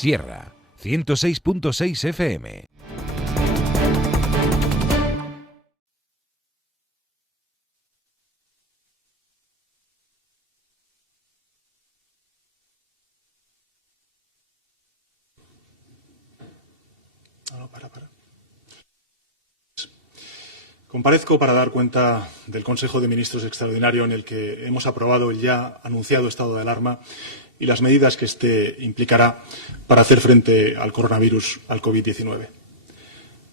Sierra 106.6 FM. Comparezco para dar cuenta del Consejo de Ministros extraordinario en el que hemos aprobado el ya anunciado estado de alarma y las medidas que éste implicará para hacer frente al coronavirus, al COVID-19.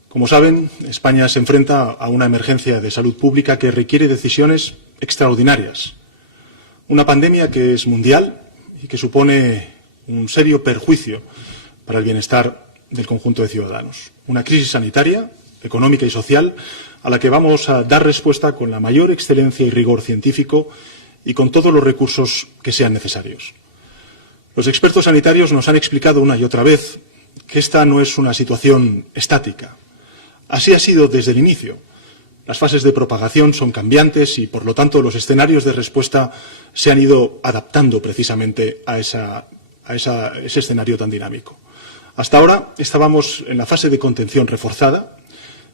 Como saben, España se enfrenta a una emergencia de salud pública que requiere decisiones extraordinarias. Una pandemia que es mundial y que supone un serio perjuicio para el bienestar del conjunto de ciudadanos. Una crisis sanitaria, económica y social a la que vamos a dar respuesta con la mayor excelencia y rigor científico y con todos los recursos que sean necesarios. Los expertos sanitarios nos han explicado una y otra vez que esta no es una situación estática. Así ha sido desde el inicio. Las fases de propagación son cambiantes y, por lo tanto, los escenarios de respuesta se han ido adaptando precisamente a ese escenario tan dinámico. Hasta ahora estábamos en la fase de contención reforzada,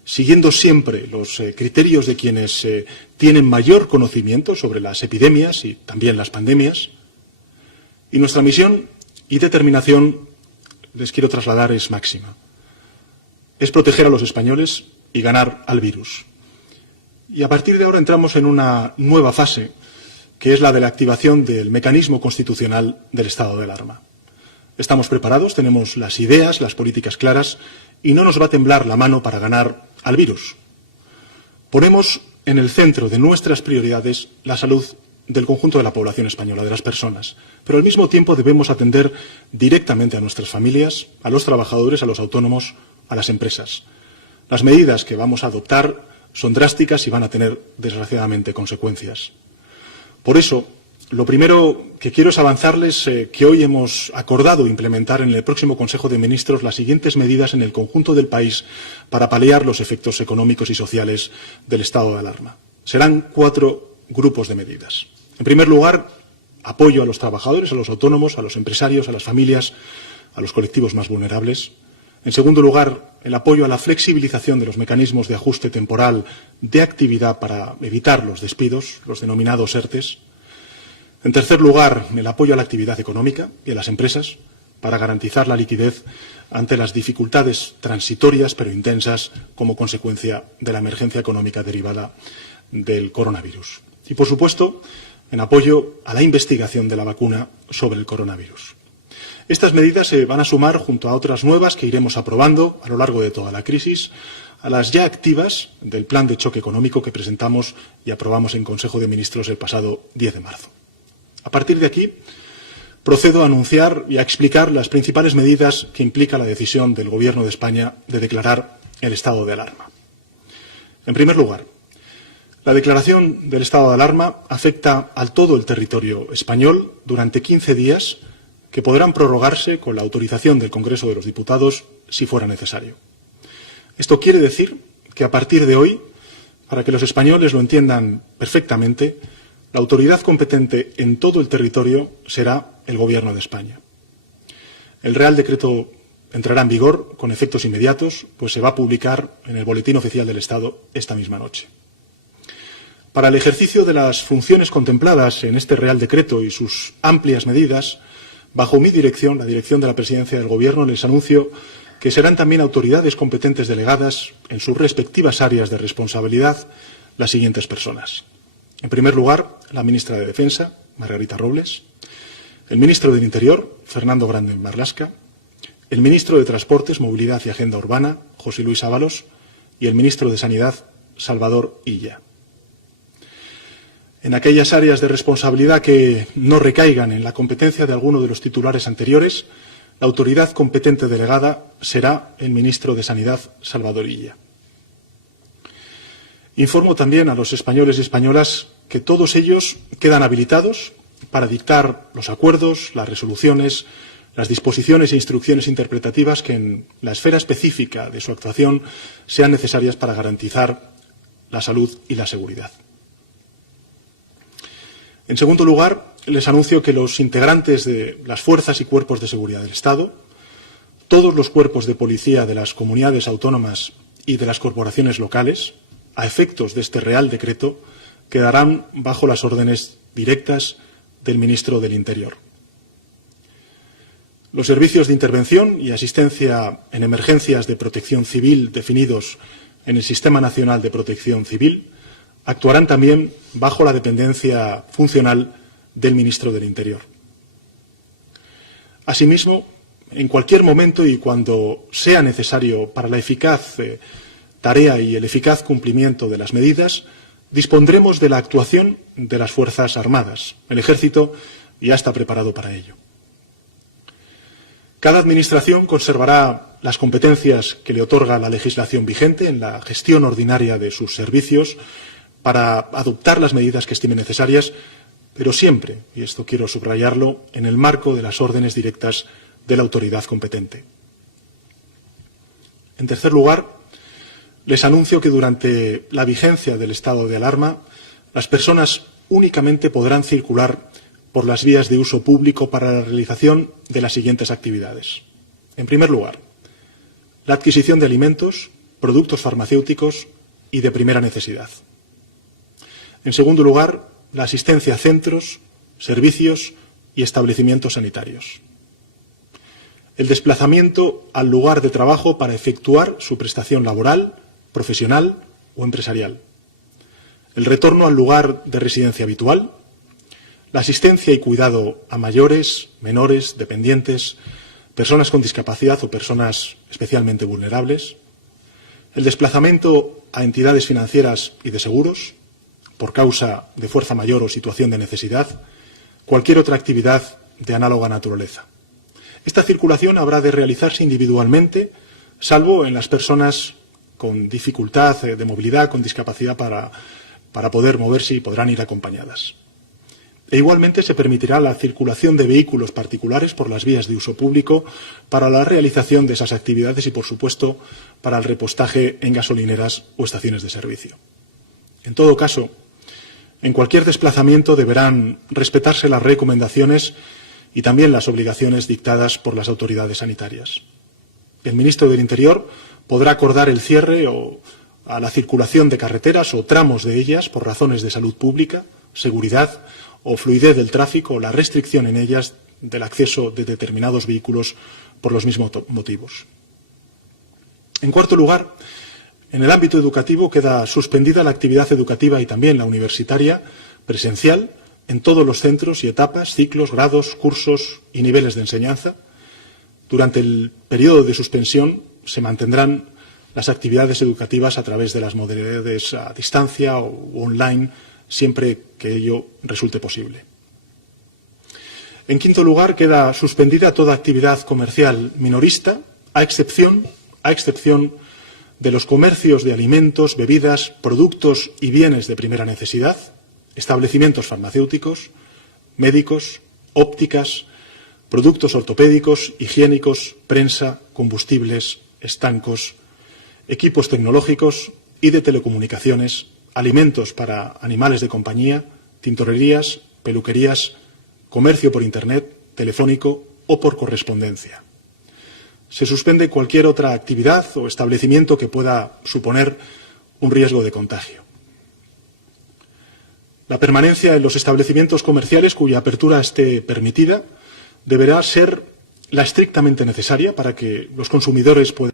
siguiendo siempre los criterios de quienes tienen mayor conocimiento sobre las epidemias y también las pandemias. Y nuestra misión y determinación, les quiero trasladar, es máxima. Es proteger a los españoles y ganar al virus. Y a partir de ahora entramos en una nueva fase, que es la de la activación del mecanismo constitucional del estado de alarma. Estamos preparados, tenemos las ideas, las políticas claras y no nos va a temblar la mano para ganar al virus. Ponemos en el centro de nuestras prioridades la salud del conjunto de la población española, de las personas, pero al mismo tiempo debemos atender directamente a nuestras familias, a los trabajadores, a los autónomos, a las empresas. Las medidas que vamos a adoptar son drásticas y van a tener, desgraciadamente, consecuencias. Por eso, lo primero que quiero es avanzarles que hoy hemos acordado implementar en el próximo Consejo de Ministros las siguientes medidas en el conjunto del país para paliar los efectos económicos y sociales del estado de alarma. Serán 4 grupos de medidas. En primer lugar, apoyo a los trabajadores, a los autónomos, a los empresarios, a las familias, a los colectivos más vulnerables. En segundo lugar, el apoyo a la flexibilización de los mecanismos de ajuste temporal de actividad para evitar los despidos, los denominados ERTEs. En tercer lugar, el apoyo a la actividad económica y a las empresas para garantizar la liquidez ante las dificultades transitorias pero intensas como consecuencia de la emergencia económica derivada del coronavirus. Y, por supuesto, en apoyo a la investigación de la vacuna sobre el coronavirus. Estas medidas se van a sumar junto a otras nuevas que iremos aprobando a lo largo de toda la crisis, a las ya activas del plan de choque económico que presentamos y aprobamos en Consejo de Ministros el pasado 10 de marzo. A partir de aquí, procedo a anunciar y a explicar las principales medidas que implica la decisión del Gobierno de España de declarar el estado de alarma. En primer lugar, la declaración del estado de alarma afecta a todo el territorio español durante 15 días que podrán prorrogarse con la autorización del Congreso de los Diputados si fuera necesario. Esto quiere decir que a partir de hoy, para que los españoles lo entiendan perfectamente, la autoridad competente en todo el territorio será el Gobierno de España. El Real Decreto entrará en vigor con efectos inmediatos, pues se va a publicar en el Boletín Oficial del Estado esta misma noche. Para el ejercicio de las funciones contempladas en este Real Decreto y sus amplias medidas, bajo mi dirección, la dirección de la Presidencia del Gobierno, les anuncio que serán también autoridades competentes delegadas en sus respectivas áreas de responsabilidad las siguientes personas. En primer lugar, la ministra de Defensa, Margarita Robles, el ministro del Interior, Fernando Grande Marlaska, el ministro de Transportes, Movilidad y Agenda Urbana, José Luis Ábalos, y el ministro de Sanidad, Salvador Illa. En aquellas áreas de responsabilidad que no recaigan en la competencia de alguno de los titulares anteriores, la autoridad competente delegada será el ministro de Sanidad, Salvador Illa. Informo también a los españoles y españolas que todos ellos quedan habilitados para dictar los acuerdos, las resoluciones, las disposiciones e instrucciones interpretativas que en la esfera específica de su actuación sean necesarias para garantizar la salud y la seguridad. En segundo lugar, les anuncio que los integrantes de las fuerzas y cuerpos de seguridad del Estado todos los cuerpos de policía de las comunidades autónomas y de las corporaciones locales, a efectos de este Real Decreto, quedarán bajo las órdenes directas del Ministro del Interior. Los servicios de intervención y asistencia en emergencias de protección civil definidos en el Sistema Nacional de Protección Civil actuarán también bajo la dependencia funcional del Ministro del Interior. Asimismo, en cualquier momento y cuando sea necesario para la eficaz tarea y el eficaz cumplimiento de las medidas, dispondremos de la actuación de las Fuerzas Armadas. El Ejército ya está preparado para ello. Cada Administración conservará las competencias que le otorga la legislación vigente en la gestión ordinaria de sus servicios para adoptar las medidas que estime necesarias, pero siempre, y esto quiero subrayarlo, en el marco de las órdenes directas de la autoridad competente. En tercer lugar, les anuncio que durante la vigencia del estado de alarma, las personas únicamente podrán circular por las vías de uso público para la realización de las siguientes actividades. En primer lugar, la adquisición de alimentos, productos farmacéuticos y de primera necesidad. En segundo lugar, la asistencia a centros, servicios y establecimientos sanitarios. El desplazamiento al lugar de trabajo para efectuar su prestación laboral, profesional o empresarial. El retorno al lugar de residencia habitual. La asistencia y cuidado a mayores, menores, dependientes, personas con discapacidad o personas especialmente vulnerables. El desplazamiento a entidades financieras y de seguros, por causa de fuerza mayor o situación de necesidad, cualquier otra actividad de análoga naturaleza. Esta circulación habrá de realizarse individualmente, salvo en las personas con dificultad de movilidad, con discapacidad para poder moverse y podrán ir acompañadas. E igualmente se permitirá la circulación de vehículos particulares por las vías de uso público para la realización de esas actividades y, por supuesto, para el repostaje en gasolineras o estaciones de servicio. En todo caso, en cualquier desplazamiento deberán respetarse las recomendaciones y también las obligaciones dictadas por las autoridades sanitarias. El Ministro del Interior podrá acordar el cierre a la circulación de carreteras o tramos de ellas por razones de salud pública, seguridad o fluidez del tráfico o la restricción en ellas del acceso de determinados vehículos por los mismos motivos. En cuarto lugar, en el ámbito educativo queda suspendida la actividad educativa y también la universitaria presencial en todos los centros y etapas, ciclos, grados, cursos y niveles de enseñanza. Durante el periodo de suspensión se mantendrán las actividades educativas a través de las modalidades a distancia o online, siempre que ello resulte posible. En quinto lugar, queda suspendida toda actividad comercial minorista, a excepción de los comercios de alimentos, bebidas, productos y bienes de primera necesidad, establecimientos farmacéuticos, médicos, ópticas, productos ortopédicos, higiénicos, prensa, combustibles, estancos, equipos tecnológicos y de telecomunicaciones, alimentos para animales de compañía, tintorerías, peluquerías, comercio por Internet, telefónico o por correspondencia. Se suspende cualquier otra actividad o establecimiento que pueda suponer un riesgo de contagio. La permanencia en los establecimientos comerciales cuya apertura esté permitida deberá ser la estrictamente necesaria para que los consumidores puedan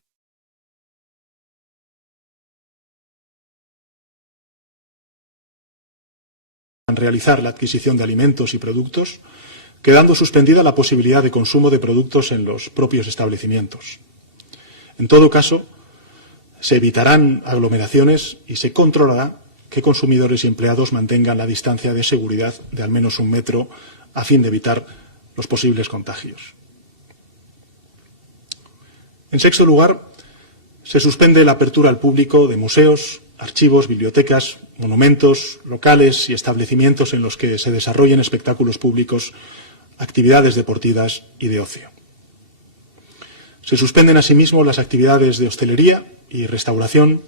realizar la adquisición de alimentos y productos, quedando suspendida la posibilidad de consumo de productos en los propios establecimientos. En todo caso, se evitarán aglomeraciones y se controlará que consumidores y empleados mantengan la distancia de seguridad de al menos 1 metro a fin de evitar los posibles contagios. En sexto lugar, se suspende la apertura al público de museos, archivos, bibliotecas, monumentos, locales y establecimientos en los que se desarrollen espectáculos públicos, actividades deportivas y de ocio. Se suspenden asimismo las actividades de hostelería y restauración.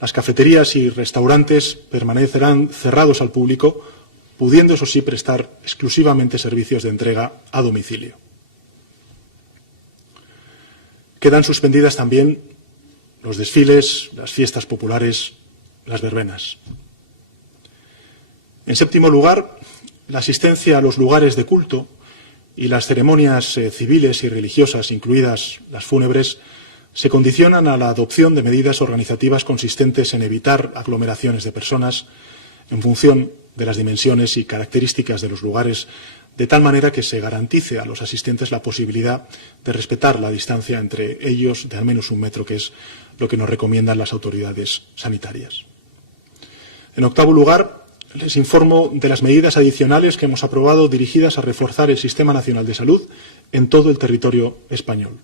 Las cafeterías y restaurantes permanecerán cerrados al público, pudiendo, eso sí, prestar exclusivamente servicios de entrega a domicilio. Quedan suspendidas también los desfiles, las fiestas populares, las verbenas. En séptimo lugar, la asistencia a los lugares de culto y las ceremonias civiles y religiosas, incluidas las fúnebres, se condicionan a la adopción de medidas organizativas consistentes en evitar aglomeraciones de personas en función de las dimensiones y características de los lugares, de tal manera que se garantice a los asistentes la posibilidad de respetar la distancia entre ellos de al menos 1 metro, que es lo que nos recomiendan las autoridades sanitarias. En octavo lugar, les informo de las medidas adicionales que hemos aprobado dirigidas a reforzar el Sistema Nacional de Salud en todo el territorio español.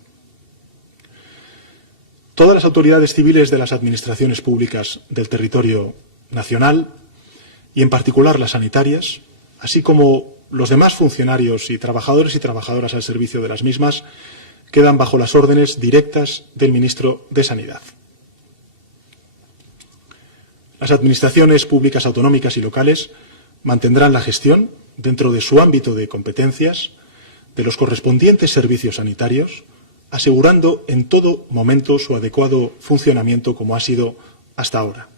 Todas las autoridades civiles de las administraciones públicas del territorio nacional, y en particular las sanitarias, así como los demás funcionarios y trabajadoras al servicio de las mismas, quedan bajo las órdenes directas del Ministro de Sanidad. Las administraciones públicas autonómicas y locales mantendrán la gestión, dentro de su ámbito de competencias, de los correspondientes servicios sanitarios, asegurando en todo momento su adecuado funcionamiento como ha sido hasta ahora.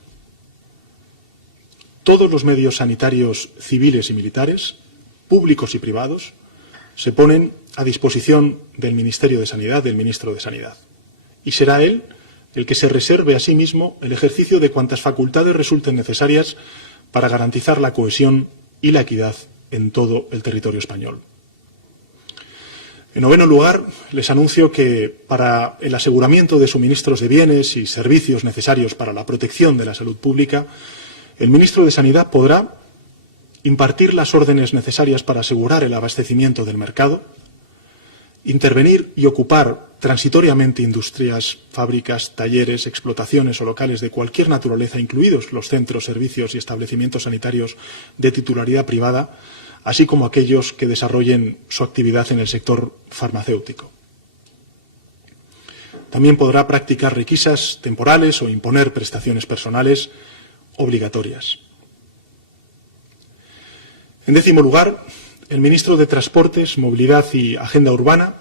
Todos los medios sanitarios civiles y militares, públicos y privados, se ponen a disposición del Ministerio de Sanidad, del Ministro de Sanidad. Y será él el que se reserve a sí mismo el ejercicio de cuantas facultades resulten necesarias para garantizar la cohesión y la equidad en todo el territorio español. En noveno lugar, les anuncio que para el aseguramiento de suministros de bienes y servicios necesarios para la protección de la salud pública, el Ministro de Sanidad podrá impartir las órdenes necesarias para asegurar el abastecimiento del mercado, intervenir y ocupar transitoriamente industrias, fábricas, talleres, explotaciones o locales de cualquier naturaleza, incluidos los centros, servicios y establecimientos sanitarios de titularidad privada, así como aquellos que desarrollen su actividad en el sector farmacéutico. También podrá practicar requisas temporales o imponer prestaciones personales obligatorias. En décimo lugar, el Ministro de Transportes, Movilidad y Agenda Urbana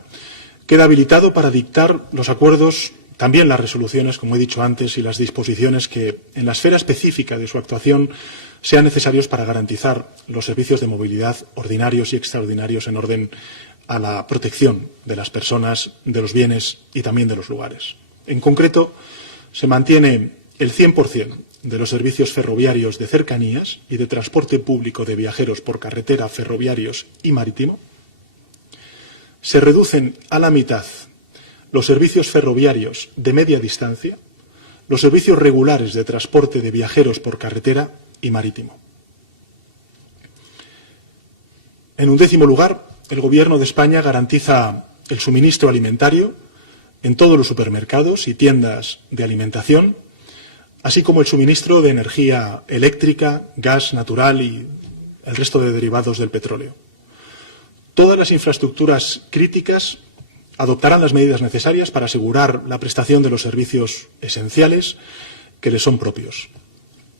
queda habilitado para dictar los acuerdos, también las resoluciones, como he dicho antes, y las disposiciones que, en la esfera específica de su actuación, sean necesarios para garantizar los servicios de movilidad ordinarios y extraordinarios en orden a la protección de las personas, de los bienes y también de los lugares. En concreto, se mantiene el 100% de los servicios ferroviarios de cercanías y de transporte público de viajeros por carretera, ferroviarios y marítimo. Se reducen a la mitad los servicios ferroviarios de media distancia, los servicios regulares de transporte de viajeros por carretera y marítimo. En un décimo lugar, el Gobierno de España garantiza el suministro alimentario en todos los supermercados y tiendas de alimentación, así como el suministro de energía eléctrica, gas natural y el resto de derivados del petróleo. Todas las infraestructuras críticas adoptarán las medidas necesarias para asegurar la prestación de los servicios esenciales que les son propios.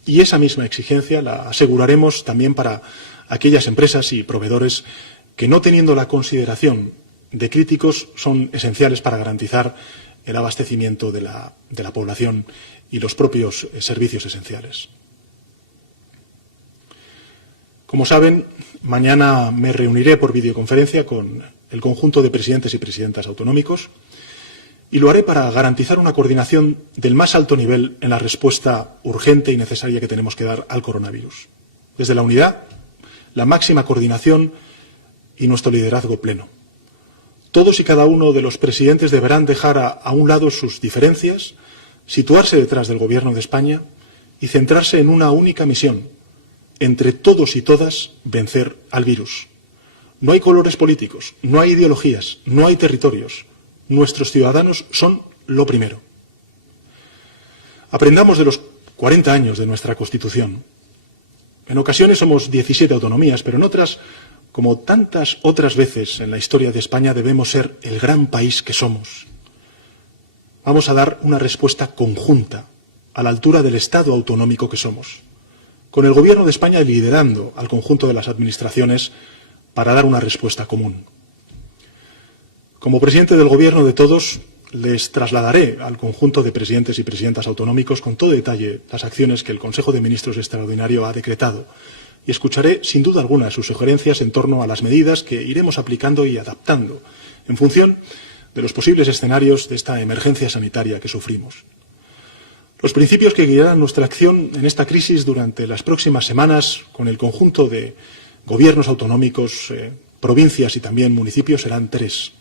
Y esa misma exigencia la aseguraremos también para aquellas empresas y proveedores que, no teniendo la consideración de críticos, son esenciales para garantizar el abastecimiento de la población y los propios servicios esenciales. Como saben, mañana me reuniré por videoconferencia con el conjunto de presidentes y presidentas autonómicos y lo haré para garantizar una coordinación del más alto nivel en la respuesta urgente y necesaria que tenemos que dar al coronavirus. Desde la unidad, la máxima coordinación y nuestro liderazgo pleno. Todos y cada uno de los presidentes deberán dejar a un lado sus diferencias, situarse detrás del Gobierno de España y centrarse en una única misión: entre todos y todas vencer al virus. No hay colores políticos, no hay ideologías, no hay territorios. Nuestros ciudadanos son lo primero. Aprendamos de los 40 años de nuestra Constitución. En ocasiones somos 17 autonomías, pero en otras, como tantas otras veces en la historia de España, debemos ser el gran país que somos. Vamos a dar una respuesta conjunta, a la altura del Estado autonómico que somos, con el Gobierno de España liderando al conjunto de las administraciones para dar una respuesta común. Como presidente del Gobierno de todos, les trasladaré al conjunto de presidentes y presidentas autonómicos con todo detalle las acciones que el Consejo de Ministros Extraordinario ha decretado y escucharé sin duda alguna sus sugerencias en torno a las medidas que iremos aplicando y adaptando en función de los posibles escenarios de esta emergencia sanitaria que sufrimos. Los principios que guiarán nuestra acción en esta crisis durante las próximas semanas con el conjunto de gobiernos autonómicos, provincias y también municipios serán tres: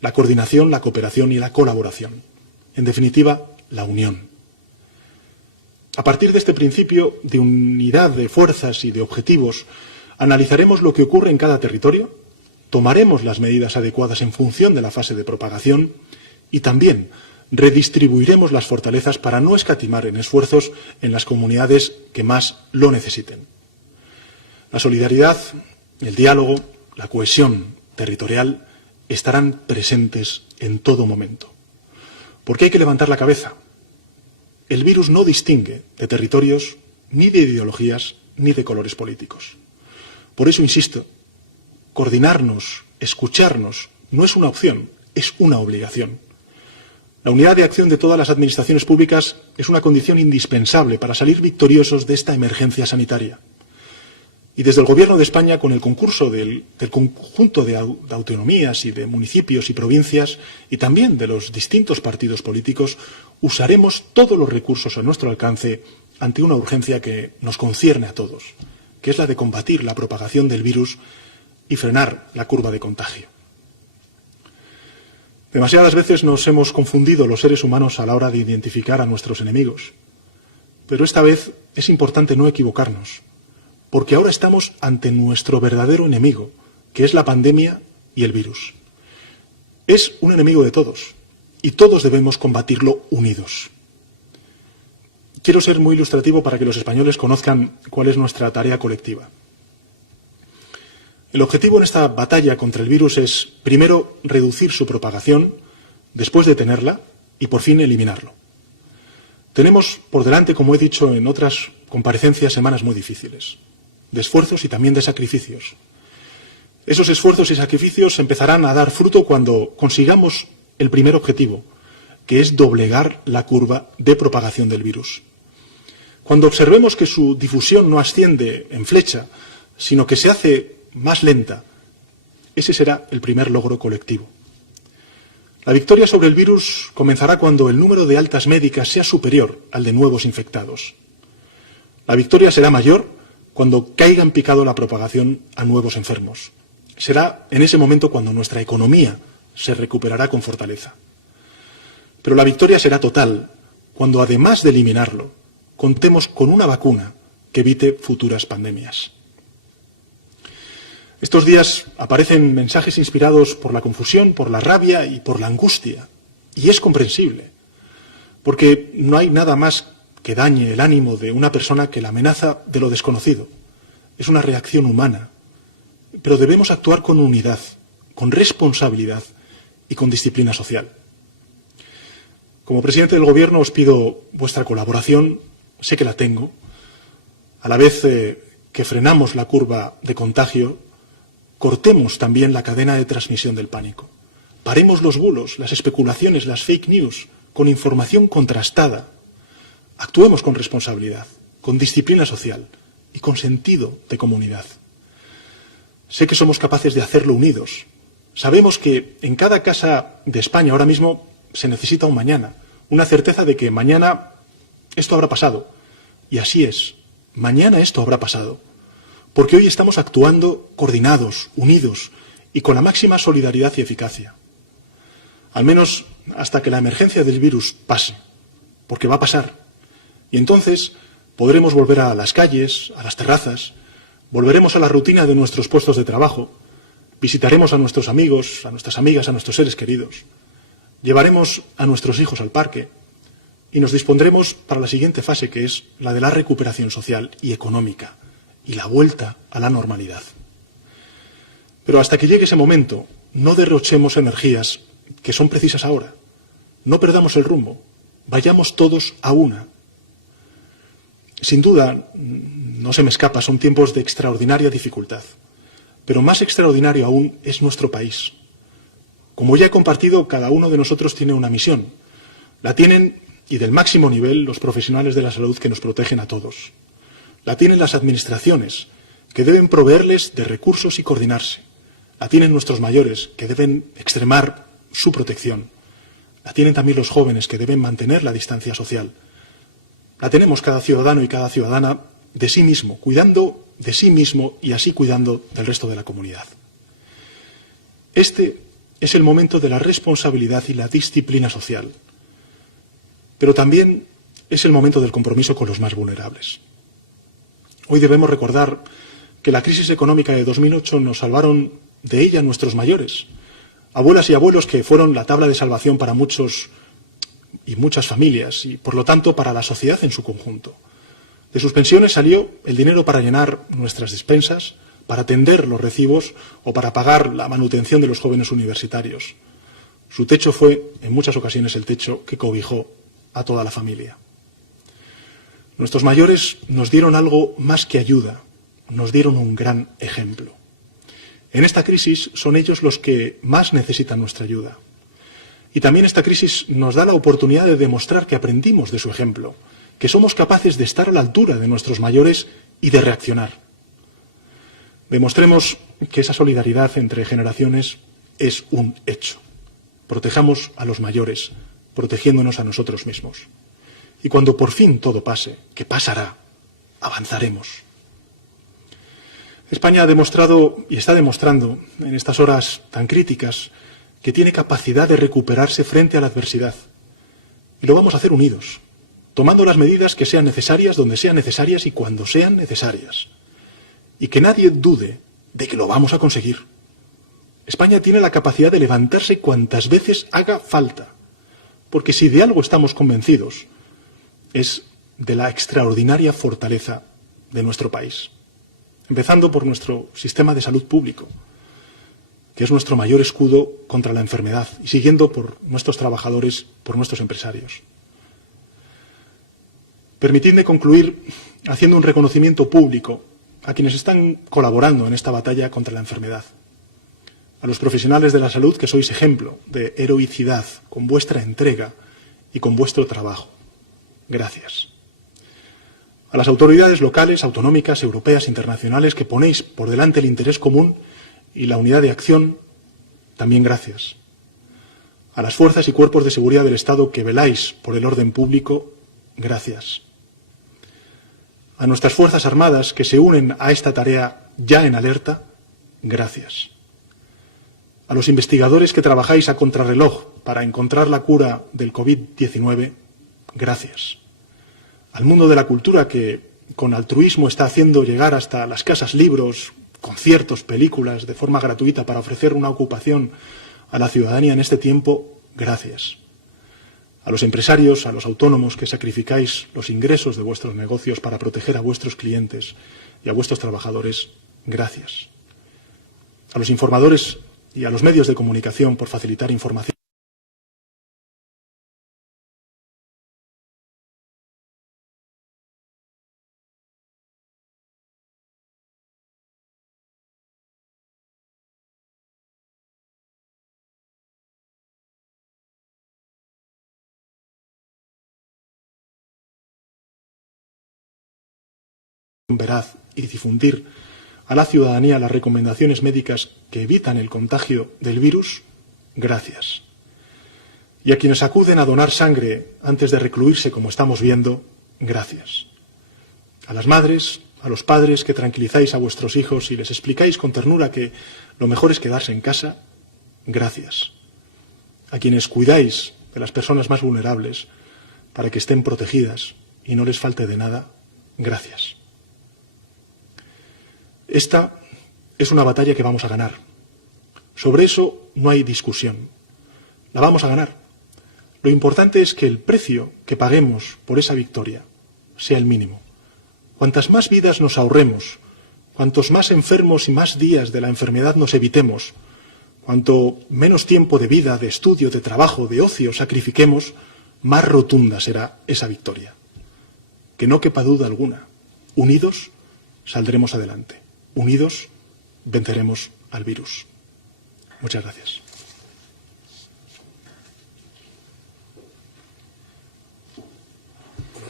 la coordinación, la cooperación y la colaboración. En definitiva, la unión. A partir de este principio de unidad de fuerzas y de objetivos, analizaremos lo que ocurre en cada territorio, tomaremos las medidas adecuadas en función de la fase de propagación y también redistribuiremos las fortalezas para no escatimar en esfuerzos en las comunidades que más lo necesiten. La solidaridad, el diálogo, la cohesión territorial estarán presentes en todo momento. Porque hay que levantar la cabeza. El virus no distingue de territorios, ni de ideologías, ni de colores políticos. Por eso insisto, coordinarnos, escucharnos, no es una opción, es una obligación. La unidad de acción de todas las administraciones públicas es una condición indispensable para salir victoriosos de esta emergencia sanitaria. Y desde el Gobierno de España, con el concurso del conjunto de autonomías y de municipios y provincias, y también de los distintos partidos políticos, usaremos todos los recursos a nuestro alcance ante una urgencia que nos concierne a todos, que es la de combatir la propagación del virus y frenar la curva de contagio. Demasiadas veces nos hemos confundido los seres humanos a la hora de identificar a nuestros enemigos. Pero esta vez es importante no equivocarnos, porque ahora estamos ante nuestro verdadero enemigo, que es la pandemia y el virus. Es un enemigo de todos, y todos debemos combatirlo unidos. Quiero ser muy ilustrativo para que los españoles conozcan cuál es nuestra tarea colectiva. El objetivo en esta batalla contra el virus es, primero, reducir su propagación, después detenerla y, por fin, eliminarlo. Tenemos por delante, como he dicho en otras comparecencias, semanas muy difíciles, de esfuerzos y también de sacrificios. Esos esfuerzos y sacrificios empezarán a dar fruto cuando consigamos el primer objetivo, que es doblegar la curva de propagación del virus. Cuando observemos que su difusión no asciende en flecha, sino que se hace más lenta, ese será el primer logro colectivo. La victoria sobre el virus comenzará cuando el número de altas médicas sea superior al de nuevos infectados. La victoria será mayor cuando caiga en picado la propagación a nuevos enfermos. Será en ese momento cuando nuestra economía se recuperará con fortaleza. Pero la victoria será total cuando, además de eliminarlo, contemos con una vacuna que evite futuras pandemias. Estos días aparecen mensajes inspirados por la confusión, por la rabia y por la angustia. Y es comprensible, porque no hay nada más que dañe el ánimo de una persona que la amenaza de lo desconocido. Es una reacción humana. Pero debemos actuar con unidad, con responsabilidad y con disciplina social. Como presidente del Gobierno os pido vuestra colaboración, sé que la tengo. A la vez que frenamos la curva de contagio, cortemos también la cadena de transmisión del pánico. Paremos los bulos, las especulaciones, las fake news, con información contrastada. Actuemos con responsabilidad, con disciplina social y con sentido de comunidad. Sé que somos capaces de hacerlo unidos. Sabemos que en cada casa de España ahora mismo se necesita un mañana, una certeza de que mañana esto habrá pasado. Y así es, mañana esto habrá pasado. Porque hoy estamos actuando coordinados, unidos y con la máxima solidaridad y eficacia. Al menos hasta que la emergencia del virus pase, porque va a pasar. Y entonces podremos volver a las calles, a las terrazas, volveremos a la rutina de nuestros puestos de trabajo, visitaremos a nuestros amigos, a nuestras amigas, a nuestros seres queridos, llevaremos a nuestros hijos al parque y nos dispondremos para la siguiente fase, que es la de la recuperación social y económica y la vuelta a la normalidad. Pero hasta que llegue ese momento, no derrochemos energías que son precisas ahora. No perdamos el rumbo, vayamos todos a una. Sin duda, no se me escapa, son tiempos de extraordinaria dificultad. Pero más extraordinario aún es nuestro país. Como ya he compartido, cada uno de nosotros tiene una misión. La tienen, y del máximo nivel, los profesionales de la salud que nos protegen a todos. La tienen las administraciones, que deben proveerles de recursos y coordinarse. La tienen nuestros mayores, que deben extremar su protección. La tienen también los jóvenes, que deben mantener la distancia social. La tenemos cada ciudadano y cada ciudadana de sí mismo, cuidando de sí mismo y así cuidando del resto de la comunidad. Este es el momento de la responsabilidad y la disciplina social, pero también es el momento del compromiso con los más vulnerables. Hoy debemos recordar que la crisis económica de 2008 nos salvaron de ella nuestros mayores, abuelas y abuelos que fueron la tabla de salvación para muchos y muchas familias y, por lo tanto, para la sociedad en su conjunto. De sus pensiones salió el dinero para llenar nuestras despensas, para atender los recibos o para pagar la manutención de los jóvenes universitarios. Su techo fue, en muchas ocasiones, el techo que cobijó a toda la familia. Nuestros mayores nos dieron algo más que ayuda, nos dieron un gran ejemplo. En esta crisis son ellos los que más necesitan nuestra ayuda. Y también esta crisis nos da la oportunidad de demostrar que aprendimos de su ejemplo, que somos capaces de estar a la altura de nuestros mayores y de reaccionar. Demostremos que esa solidaridad entre generaciones es un hecho. Protejamos a los mayores, protegiéndonos a nosotros mismos. Y cuando por fin todo pase, que pasará, avanzaremos. España ha demostrado y está demostrando en estas horas tan críticas que tiene capacidad de recuperarse frente a la adversidad. Y lo vamos a hacer unidos, tomando las medidas que sean necesarias donde sean necesarias y cuando sean necesarias. Y que nadie dude de que lo vamos a conseguir. España tiene la capacidad de levantarse cuantas veces haga falta, porque si de algo estamos convencidos, es de la extraordinaria fortaleza de nuestro país. Empezando por nuestro sistema de salud público, que es nuestro mayor escudo contra la enfermedad, y siguiendo por nuestros trabajadores, por nuestros empresarios. Permitidme concluir haciendo un reconocimiento público a quienes están colaborando en esta batalla contra la enfermedad. A los profesionales de la salud que sois ejemplo de heroicidad con vuestra entrega y con vuestro trabajo. Gracias. A las autoridades locales, autonómicas, europeas, internacionales que ponéis por delante el interés común y la unidad de acción, también gracias. A las fuerzas y cuerpos de seguridad del Estado que veláis por el orden público, gracias. A nuestras Fuerzas Armadas que se unen a esta tarea ya en alerta, gracias. A los investigadores que trabajáis a contrarreloj para encontrar la cura del COVID-19, gracias. Al mundo de la cultura que con altruismo está haciendo llegar hasta las casas libros, conciertos, películas de forma gratuita para ofrecer una ocupación a la ciudadanía en este tiempo, gracias. A los empresarios, a los autónomos que sacrificáis los ingresos de vuestros negocios para proteger a vuestros clientes y a vuestros trabajadores, gracias. A los informadores y a los medios de comunicación por facilitar información. Veraz y difundir a la ciudadanía las recomendaciones médicas que evitan el contagio del virus, gracias. Y a quienes acuden a donar sangre antes de recluirse, como estamos viendo, gracias. A las madres, a los padres que tranquilizáis a vuestros hijos y les explicáis con ternura que lo mejor es quedarse en casa, gracias. A quienes cuidáis de las personas más vulnerables para que estén protegidas y no les falte de nada, gracias. Esta es una batalla que vamos a ganar. Sobre eso no hay discusión. La vamos a ganar. Lo importante es que el precio que paguemos por esa victoria sea el mínimo. Cuantas más vidas nos ahorremos, cuantos más enfermos y más días de la enfermedad nos evitemos, cuanto menos tiempo de vida, de estudio, de trabajo, de ocio sacrifiquemos, más rotunda será esa victoria. Que no quepa duda alguna. Unidos saldremos adelante. Unidos venceremos al virus. Muchas gracias.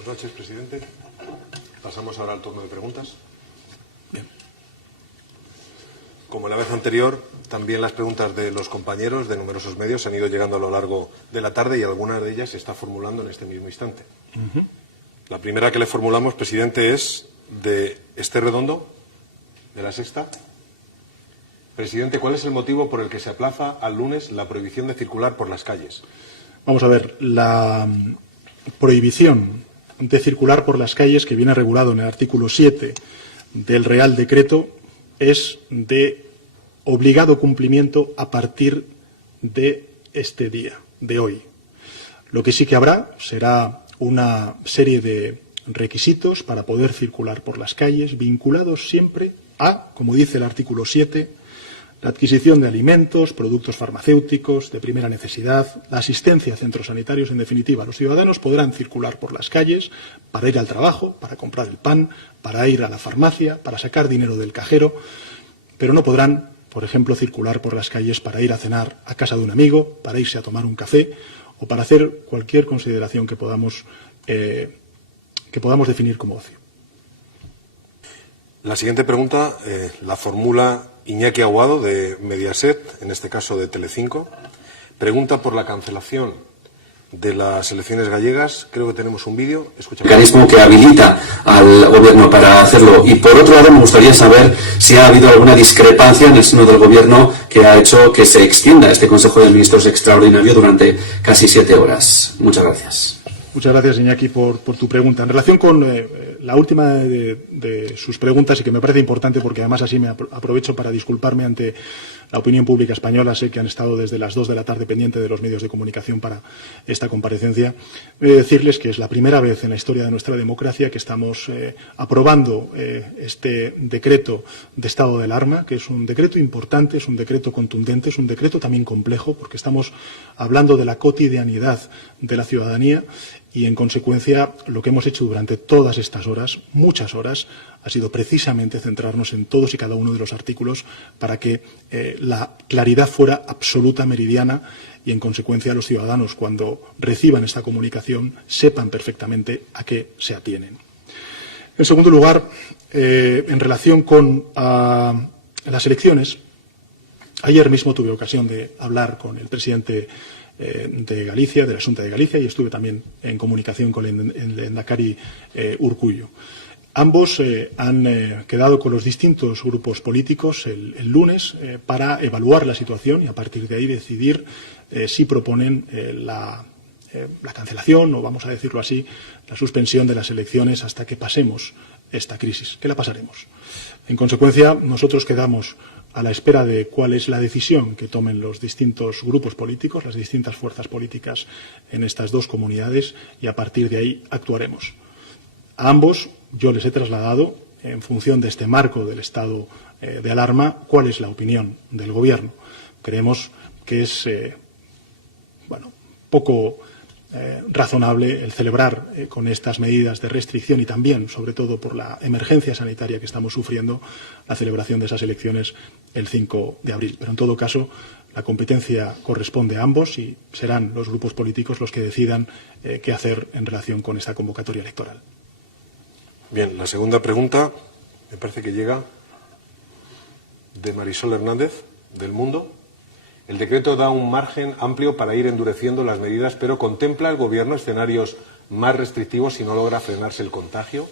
Buenas noches, presidente. Pasamos ahora al turno de preguntas. Bien. Como la vez anterior, también las preguntas de los compañeros de numerosos medios han ido llegando a lo largo de la tarde y alguna de ellas se está formulando en este mismo instante. La primera que le formulamos, presidente, es de Esther Redondo, de La Sexta. Presidente, ¿cuál es el motivo por el que se aplaza al lunes la prohibición de circular por las calles? Vamos a ver, la prohibición de circular por las calles que viene regulado en el artículo 7 del Real Decreto es de obligado cumplimiento a partir de este día, de hoy. Lo que sí que habrá será una serie de requisitos para poder circular por las calles vinculados siempre a, como dice el artículo 7, la adquisición de alimentos, productos farmacéuticos de primera necesidad, la asistencia a centros sanitarios. En definitiva, los ciudadanos podrán circular por las calles para ir al trabajo, para comprar el pan, para ir a la farmacia, para sacar dinero del cajero, pero no podrán, por ejemplo, circular por las calles para ir a cenar a casa de un amigo, para irse a tomar un café o para hacer cualquier consideración que podamos definir como ocio. La siguiente pregunta la formula Iñaki Aguado, de Mediaset, en este caso de Telecinco. Pregunta por la cancelación de las elecciones gallegas. Creo que tenemos un vídeo. Escuchamos. Mecanismo que habilita al Gobierno para hacerlo. Y por otro lado, me gustaría saber si ha habido alguna discrepancia en el seno del Gobierno que ha hecho que se extienda este Consejo de Ministros extraordinario durante casi 7 horas. Muchas gracias. Muchas gracias, Iñaki, por tu pregunta. En relación con la última de sus preguntas, y que me parece importante porque además así me aprovecho para disculparme ante la opinión pública española. Sé que han estado desde las 2 de la tarde pendiente de los medios de comunicación para esta comparecencia. He de decirles que es la primera vez en la historia de nuestra democracia que estamos aprobando este decreto de estado de alarma, que es un decreto importante, es un decreto contundente, es un decreto también complejo, porque estamos hablando de la cotidianidad de la ciudadanía. Y, en consecuencia, lo que hemos hecho durante todas estas horas, muchas horas, ha sido precisamente centrarnos en todos y cada uno de los artículos para que la claridad fuera absoluta, meridiana, y, en consecuencia, los ciudadanos, cuando reciban esta comunicación, sepan perfectamente a qué se atienen. En segundo lugar, en relación con las elecciones, ayer mismo tuve ocasión de hablar con el presidente de Galicia, de la Xunta de Galicia, y estuve también en comunicación con el Lehendakari Urkullu. Ambos han quedado con los distintos grupos políticos el lunes para evaluar la situación y a partir de ahí decidir si proponen la cancelación o, vamos a decirlo así, la suspensión de las elecciones hasta que pasemos esta crisis, que la pasaremos. En consecuencia, nosotros quedamos a la espera de cuál es la decisión que tomen los distintos grupos políticos, las distintas fuerzas políticas en estas dos comunidades, y a partir de ahí actuaremos. A ambos yo les he trasladado, en función de este marco del estado de alarma, cuál es la opinión del Gobierno. Creemos que es poco razonable el celebrar con estas medidas de restricción y también, sobre todo por la emergencia sanitaria que estamos sufriendo, la celebración de esas elecciones el 5 de abril. Pero, en todo caso, la competencia corresponde a ambos y serán los grupos políticos los que decidan qué hacer en relación con esta convocatoria electoral. Bien, la segunda pregunta me parece que llega de Marisol Hernández, del Mundo. El decreto da un margen amplio para ir endureciendo las medidas, pero ¿contempla el Gobierno escenarios más restrictivos si no logra frenarse el contagio?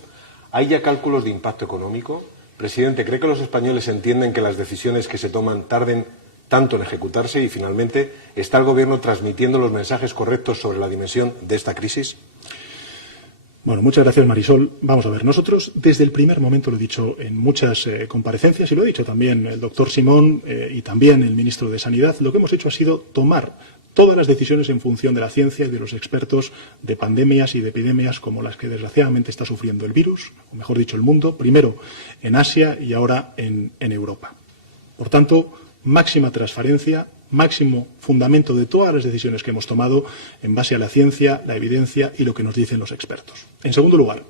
¿Hay ya cálculos de impacto económico? Presidente, ¿cree que los españoles entienden que las decisiones que se toman tarden tanto en ejecutarse? Y, finalmente, ¿está el Gobierno transmitiendo los mensajes correctos sobre la dimensión de esta crisis? Bueno, muchas gracias, Marisol. Vamos a ver, nosotros desde el primer momento, lo he dicho en muchas comparecencias y lo ha dicho también el doctor Simón y también el ministro de Sanidad, lo que hemos hecho ha sido tomar todas las decisiones en función de la ciencia y de los expertos de pandemias y de epidemias como las que desgraciadamente está sufriendo el virus, o mejor dicho, el mundo, primero en Asia y ahora en Europa. Por tanto, máxima transparencia, máximo fundamento de todas las decisiones que hemos tomado en base a la ciencia, la evidencia y lo que nos dicen los expertos. En segundo lugar,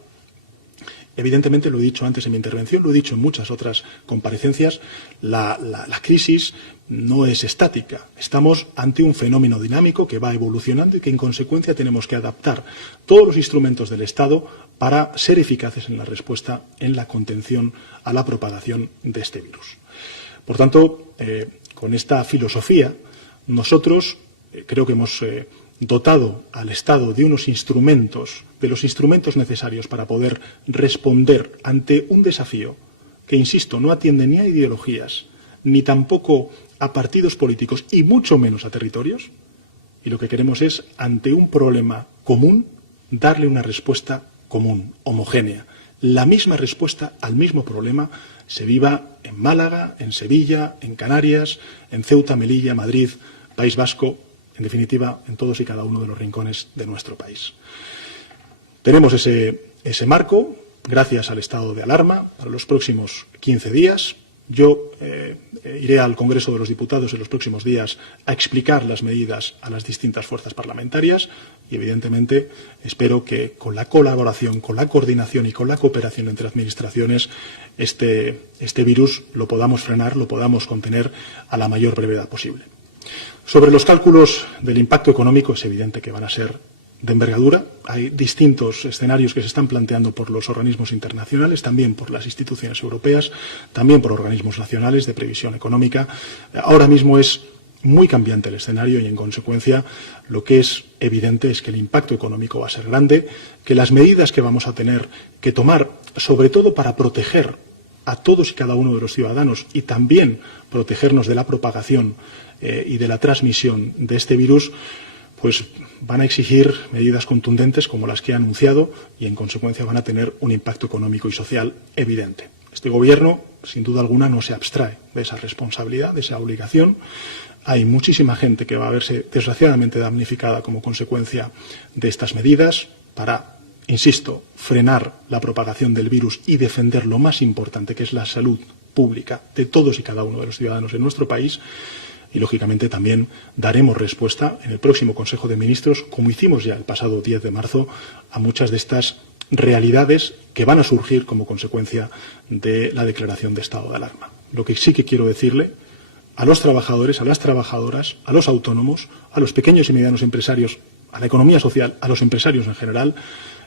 Evidentemente, lo he dicho antes en mi intervención, lo he dicho en muchas otras comparecencias, la crisis no es estática. Estamos ante un fenómeno dinámico que va evolucionando y que, en consecuencia, tenemos que adaptar todos los instrumentos del Estado para ser eficaces en la respuesta, en la contención a la propagación de este virus. Por tanto, con esta filosofía, nosotros creo que hemos dotado al Estado de unos instrumentos, de los instrumentos necesarios para poder responder ante un desafío que, insisto, no atiende ni a ideologías, ni tampoco a partidos políticos, y mucho menos a territorios. Y lo que queremos es, ante un problema común, darle una respuesta común, homogénea. La misma respuesta al mismo problema se viva en Málaga, en Sevilla, en Canarias, en Ceuta, Melilla, Madrid, País Vasco, en definitiva, en todos y cada uno de los rincones de nuestro país. Tenemos ese marco, gracias al estado de alarma, para los próximos 15 días. Yo iré al Congreso de los Diputados en los próximos días a explicar las medidas a las distintas fuerzas parlamentarias y, evidentemente, espero que con la colaboración, con la coordinación y con la cooperación entre administraciones, este virus lo podamos frenar, lo podamos contener a la mayor brevedad posible. Sobre los cálculos del impacto económico, es evidente que van a ser de envergadura. Hay distintos escenarios que se están planteando por los organismos internacionales, también por las instituciones europeas, también por organismos nacionales de previsión económica. Ahora mismo es muy cambiante el escenario y, en consecuencia, lo que es evidente es que el impacto económico va a ser grande, que las medidas que vamos a tener que tomar, sobre todo para proteger a todos y cada uno de los ciudadanos y también protegernos de la propagación y de la transmisión de este virus, pues van a exigir medidas contundentes como las que he anunciado y, en consecuencia, van a tener un impacto económico y social evidente. Este Gobierno, sin duda alguna, no se abstrae de esa responsabilidad, de esa obligación. Hay muchísima gente que va a verse desgraciadamente damnificada como consecuencia de estas medidas para, insisto, frenar la propagación del virus y defender lo más importante, que es la salud pública de todos y cada uno de los ciudadanos en nuestro país. Y, lógicamente, también daremos respuesta en el próximo Consejo de Ministros, como hicimos ya el pasado 10 de marzo, a muchas de estas realidades que van a surgir como consecuencia de la declaración de estado de alarma. Lo que sí que quiero decirle a los trabajadores, a las trabajadoras, a los autónomos, a los pequeños y medianos empresarios, a la economía social, a los empresarios en general,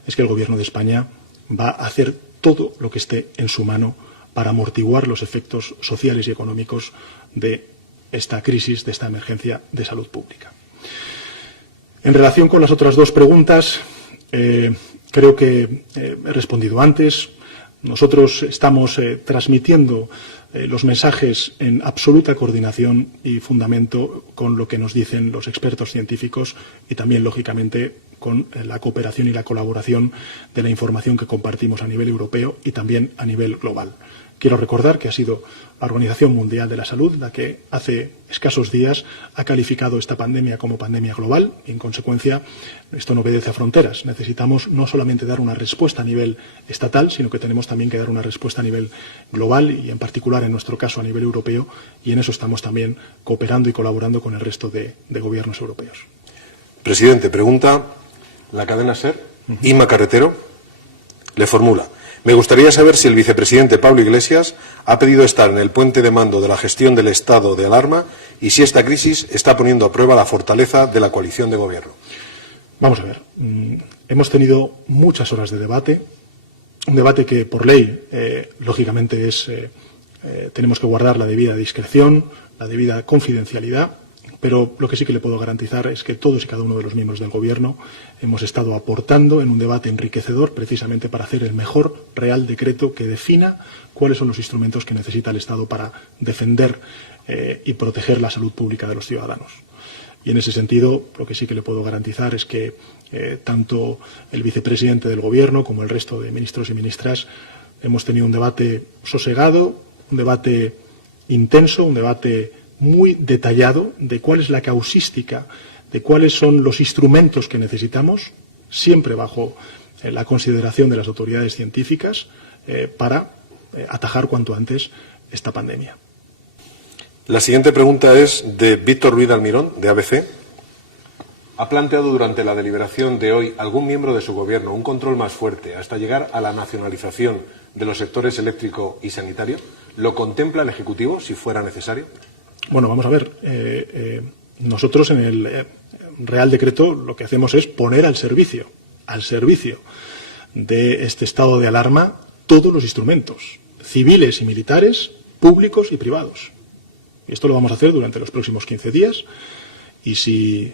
es que el Gobierno de España va a hacer todo lo que esté en su mano para amortiguar los efectos sociales y económicos de esta crisis, de esta emergencia de salud pública. En relación con las otras dos preguntas, creo que he respondido antes. Nosotros estamos transmitiendo los mensajes en absoluta coordinación y fundamento con lo que nos dicen los expertos científicos y también, lógicamente, con la cooperación y la colaboración de la información que compartimos a nivel europeo y también a nivel global. Quiero recordar que ha sido la Organización Mundial de la Salud la que hace escasos días ha calificado esta pandemia como pandemia global y, en consecuencia, esto no obedece a fronteras. Necesitamos no solamente dar una respuesta a nivel estatal, sino que tenemos también que dar una respuesta a nivel global y, en particular, en nuestro caso, a nivel europeo, y en eso estamos también cooperando y colaborando con el resto de gobiernos europeos. Presidente, pregunta la cadena SER, Inma Carretero, le formula: me gustaría saber si el vicepresidente Pablo Iglesias ha pedido estar en el puente de mando de la gestión del estado de alarma y si esta crisis está poniendo a prueba la fortaleza de la coalición de gobierno. Vamos a ver. Hemos tenido muchas horas de debate, un debate que, por ley, lógicamente, tenemos que guardar la debida discreción, la debida confidencialidad. Pero lo que sí que le puedo garantizar es que todos y cada uno de los miembros del Gobierno hemos estado aportando en un debate enriquecedor precisamente para hacer el mejor Real Decreto que defina cuáles son los instrumentos que necesita el Estado para defender y proteger la salud pública de los ciudadanos. Y en ese sentido, lo que sí que le puedo garantizar es que tanto el vicepresidente del Gobierno como el resto de ministros y ministras hemos tenido un debate sosegado, un debate intenso, un debate muy detallado de cuál es la causística, de cuáles son los instrumentos que necesitamos, siempre bajo la consideración de las autoridades científicas, para atajar cuanto antes esta pandemia. La siguiente pregunta es de Víctor Ruiz Almirón, de ABC. ¿Ha planteado durante la deliberación de hoy algún miembro de su gobierno un control más fuerte hasta llegar a la nacionalización de los sectores eléctrico y sanitario? ¿Lo contempla el Ejecutivo si fuera necesario? Bueno, vamos a ver. Nosotros en el Real Decreto lo que hacemos es poner al servicio de este estado de alarma todos los instrumentos, civiles y militares, públicos y privados. Y esto lo vamos a hacer durante los próximos 15 días. Y si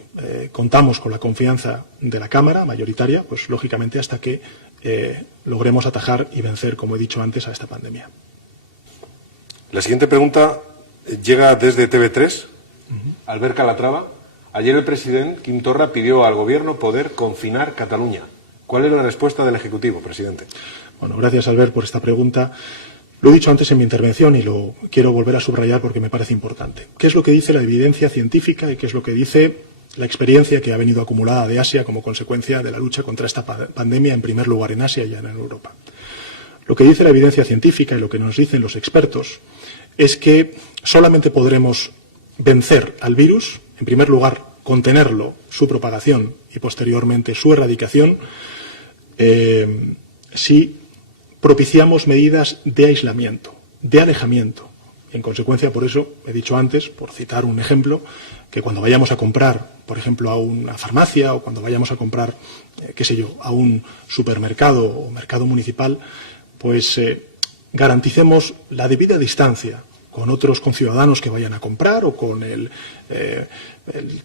contamos con la confianza de la Cámara mayoritaria, pues lógicamente hasta que logremos atajar y vencer, como he dicho antes, a esta pandemia. La siguiente pregunta llega desde TV3. Albert Calatrava. Ayer el presidente Quim Torra pidió al Gobierno poder confinar Cataluña. ¿Cuál es la respuesta del Ejecutivo, presidente? Bueno, gracias, Albert, por esta pregunta. Lo he dicho antes en mi intervención y lo quiero volver a subrayar porque me parece importante. ¿Qué es lo que dice la evidencia científica y qué es lo que dice la experiencia que ha venido acumulada de Asia como consecuencia de la lucha contra esta pandemia, en primer lugar en Asia y en Europa? Lo que dice la evidencia científica y lo que nos dicen los expertos es que solamente podremos vencer al virus, en primer lugar, contenerlo, su propagación y posteriormente su erradicación, si propiciamos medidas de aislamiento, de alejamiento. En consecuencia, por eso, he dicho antes, por citar un ejemplo, que cuando vayamos a comprar, por ejemplo, a una farmacia o cuando vayamos a comprar, a un supermercado o mercado municipal, pues garanticemos la debida distancia con otros conciudadanos que vayan a comprar o con el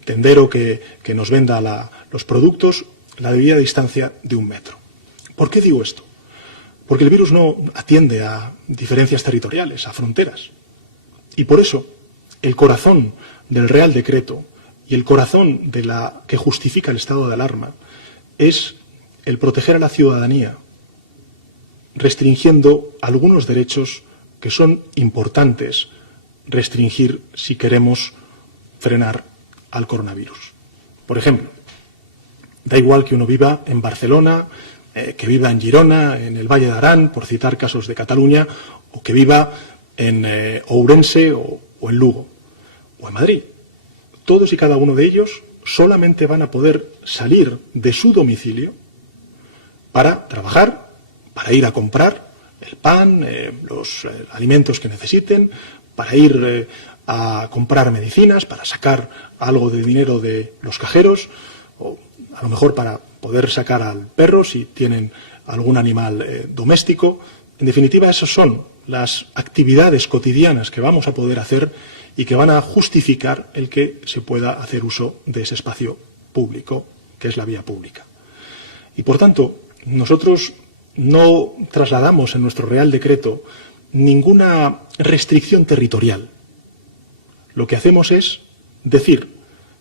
tendero que nos venda los productos, la debida distancia de 1 metro. ¿Por qué digo esto? Porque el virus no atiende a diferencias territoriales, a fronteras. Y por eso, el corazón del Real Decreto y el corazón de la que justifica el estado de alarma es el proteger a la ciudadanía, restringiendo algunos derechos que son importantes restringir si queremos frenar al coronavirus. Por ejemplo, da igual que uno viva en Barcelona, que viva en Girona, en el Valle de Arán, por citar casos de Cataluña, o que viva en Ourense o en Lugo, o en Madrid. Todos y cada uno de ellos solamente van a poder salir de su domicilio para trabajar, para ir a comprar el pan, los alimentos que necesiten, para ir a comprar medicinas, para sacar algo de dinero de los cajeros, o a lo mejor para poder sacar al perro si tienen algún animal doméstico. En definitiva, esas son las actividades cotidianas que vamos a poder hacer y que van a justificar el que se pueda hacer uso de ese espacio público, que es la vía pública. Y, por tanto, nosotros no trasladamos en nuestro Real Decreto ninguna restricción territorial. Lo que hacemos es decir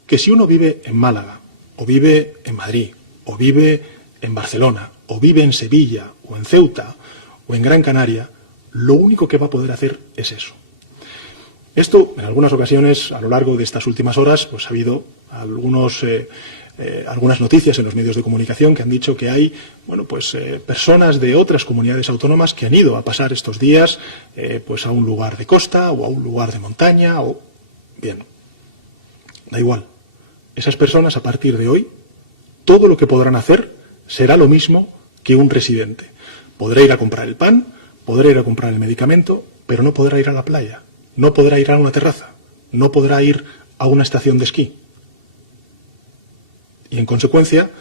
que si uno vive en Málaga, o vive en Madrid, o vive en Barcelona, o vive en Sevilla, o en Ceuta, o en Gran Canaria, lo único que va a poder hacer es eso. Esto, en algunas ocasiones, a lo largo de estas últimas horas, pues ha habido algunas noticias en los medios de comunicación que han dicho que hay personas de otras comunidades autónomas que han ido a pasar estos días a un lugar de costa o a un lugar de montaña. Bien, da igual. Esas personas, a partir de hoy, todo lo que podrán hacer será lo mismo que un residente. Podrá ir a comprar el pan, podrá ir a comprar el medicamento, pero no podrá ir a la playa, no podrá ir a una terraza, no podrá ir a una estación de esquí. Y, en consecuencia,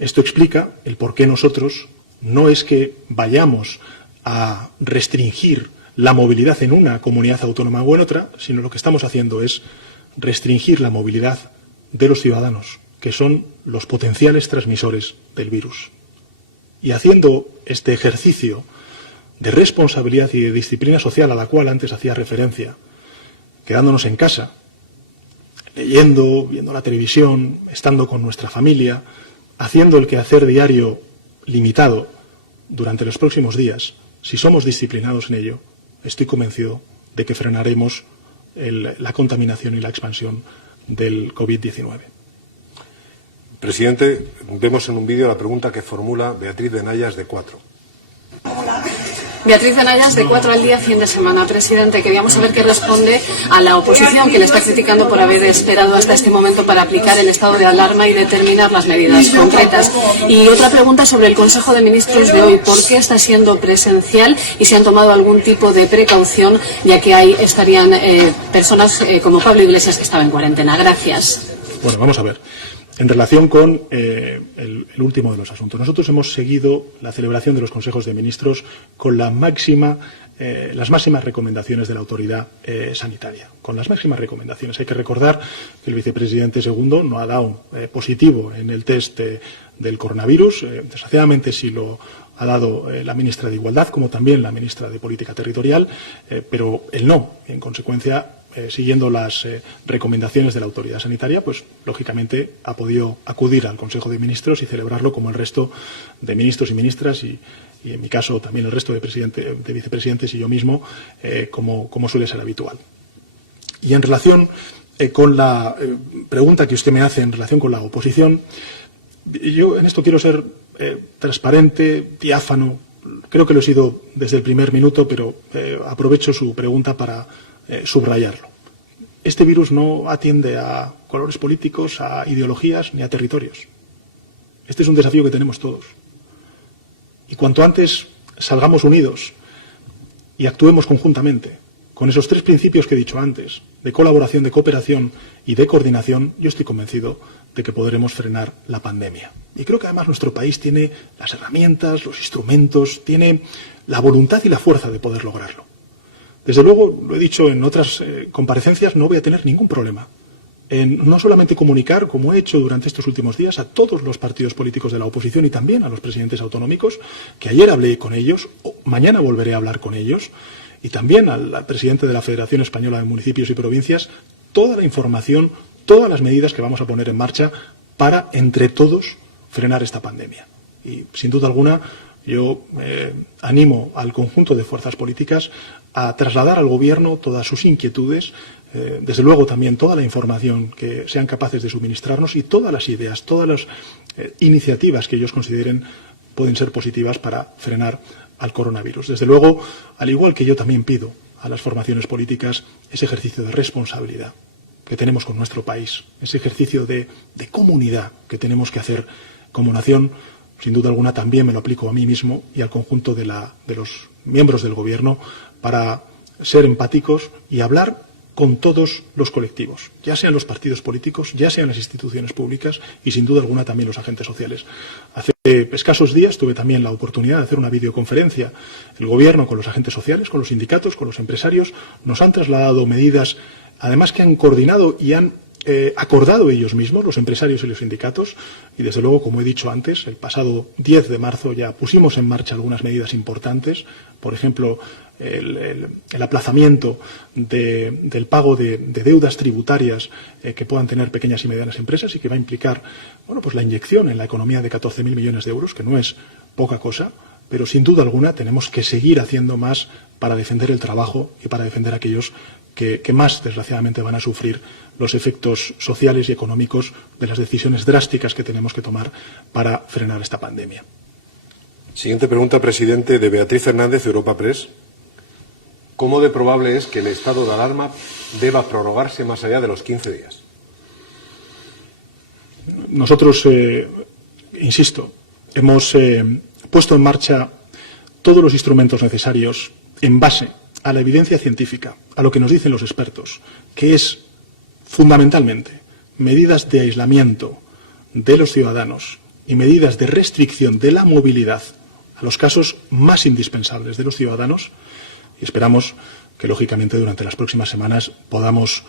esto explica el por qué nosotros no es que vayamos a restringir la movilidad en una comunidad autónoma o en otra, sino lo que estamos haciendo es restringir la movilidad de los ciudadanos, que son los potenciales transmisores del virus. Y haciendo este ejercicio de responsabilidad y de disciplina social a la cual antes hacía referencia, quedándonos en casa, leyendo, viendo la televisión, estando con nuestra familia, haciendo el quehacer diario limitado durante los próximos días, si somos disciplinados en ello, estoy convencido de que frenaremos la contaminación y la expansión del COVID-19. Presidente, vemos en un vídeo la pregunta que formula Beatriz de Nayas de 4. Hola. Beatriz Anayas, de 4 al día, fin de semana. Presidente, queríamos saber qué responde a la oposición que le está criticando por haber esperado hasta este momento para aplicar el estado de alarma y determinar las medidas concretas. Y otra pregunta sobre el Consejo de Ministros de hoy. ¿Por qué está siendo presencial y si han tomado algún tipo de precaución, ya que ahí estarían personas como Pablo Iglesias, que estaba en cuarentena? Gracias. Bueno, vamos a ver. En relación con el último de los asuntos, nosotros hemos seguido la celebración de los consejos de ministros con las máximas recomendaciones de la autoridad sanitaria. Con las máximas recomendaciones. Hay que recordar que el vicepresidente segundo no ha dado positivo en el test del coronavirus. Desgraciadamente sí lo ha dado la ministra de Igualdad, como también la ministra de Política Territorial, pero él no. En consecuencia, siguiendo las recomendaciones de la autoridad sanitaria, pues lógicamente ha podido acudir al Consejo de Ministros y celebrarlo como el resto de ministros y ministras y en mi caso también el resto de vicepresidentes y yo mismo, como suele ser habitual. Y en relación con la pregunta que usted me hace en relación con la oposición, yo en esto quiero ser transparente, diáfano. Creo que lo he sido desde el primer minuto, pero aprovecho su pregunta para subrayarlo. Este virus no atiende a colores políticos, a ideologías ni a territorios. Este es un desafío que tenemos todos. Y cuanto antes salgamos unidos y actuemos conjuntamente con esos 3 principios que he dicho antes, de colaboración, de cooperación y de coordinación, yo estoy convencido de que podremos frenar la pandemia. Y creo que además nuestro país tiene las herramientas, los instrumentos, tiene la voluntad y la fuerza de poder lograrlo. Desde luego, lo he dicho en otras comparecencias, no voy a tener ningún problema en no solamente comunicar, como he hecho durante estos últimos días, a todos los partidos políticos de la oposición y también a los presidentes autonómicos, que ayer hablé con ellos, mañana volveré a hablar con ellos, y también al presidente de la Federación Española de Municipios y Provincias, toda la información, todas las medidas que vamos a poner en marcha para, entre todos, frenar esta pandemia. Y, sin duda alguna, yo animo al conjunto de fuerzas políticas a trasladar al Gobierno todas sus inquietudes, desde luego también toda la información que sean capaces de suministrarnos y todas las ideas, todas las iniciativas que ellos consideren pueden ser positivas para frenar al coronavirus. Desde luego, al igual que yo también pido a las formaciones políticas ese ejercicio de responsabilidad que tenemos con nuestro país, ese ejercicio de comunidad que tenemos que hacer como nación. Sin duda alguna también me lo aplico a mí mismo y al conjunto de los miembros del Gobierno para ser empáticos y hablar con todos los colectivos, ya sean los partidos políticos, ya sean las instituciones públicas y sin duda alguna también los agentes sociales. Hace escasos días tuve también la oportunidad de hacer una videoconferencia. El Gobierno con los agentes sociales, con los sindicatos, con los empresarios, nos han trasladado medidas, además que han coordinado y han acordado ellos mismos, los empresarios y los sindicatos, y desde luego, como he dicho antes, el pasado 10 de marzo ya pusimos en marcha algunas medidas importantes, por ejemplo, el aplazamiento del pago de deudas tributarias que puedan tener pequeñas y medianas empresas y que va a implicar pues la inyección en la economía de 14.000 millones de euros, que no es poca cosa, pero sin duda alguna tenemos que seguir haciendo más para defender el trabajo y para defender a aquellos que más, desgraciadamente, van a sufrir los efectos sociales y económicos de las decisiones drásticas que tenemos que tomar para frenar esta pandemia. Siguiente pregunta, presidente, de Beatriz Hernández, Europa Press. ¿Cómo de probable es que el estado de alarma deba prorrogarse más allá de los 15 días? Nosotros, insisto, hemos puesto en marcha todos los instrumentos necesarios en base a la evidencia científica, a lo que nos dicen los expertos, que es fundamentalmente medidas de aislamiento de los ciudadanos y medidas de restricción de la movilidad a los casos más indispensables de los ciudadanos, y esperamos que, lógicamente, durante las próximas semanas podamos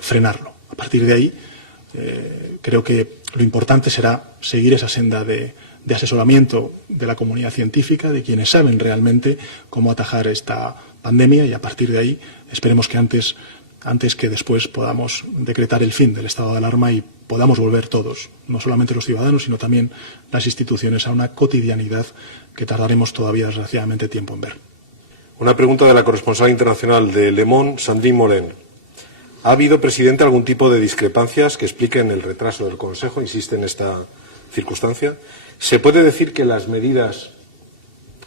frenarlo. A partir de ahí, creo que lo importante será seguir esa senda de asesoramiento de la comunidad científica, de quienes saben realmente cómo atajar esta pandemia, y a partir de ahí esperemos que antes que después podamos decretar el fin del estado de alarma y podamos volver todos, no solamente los ciudadanos, sino también las instituciones, a una cotidianidad que tardaremos todavía, desgraciadamente, tiempo en ver. Una pregunta de la corresponsal internacional de Le Monde, Sandrine Morin. ¿Ha habido, presidente, algún tipo de discrepancias que expliquen el retraso del Consejo? Insiste en esta circunstancia. ¿Se puede decir que las medidas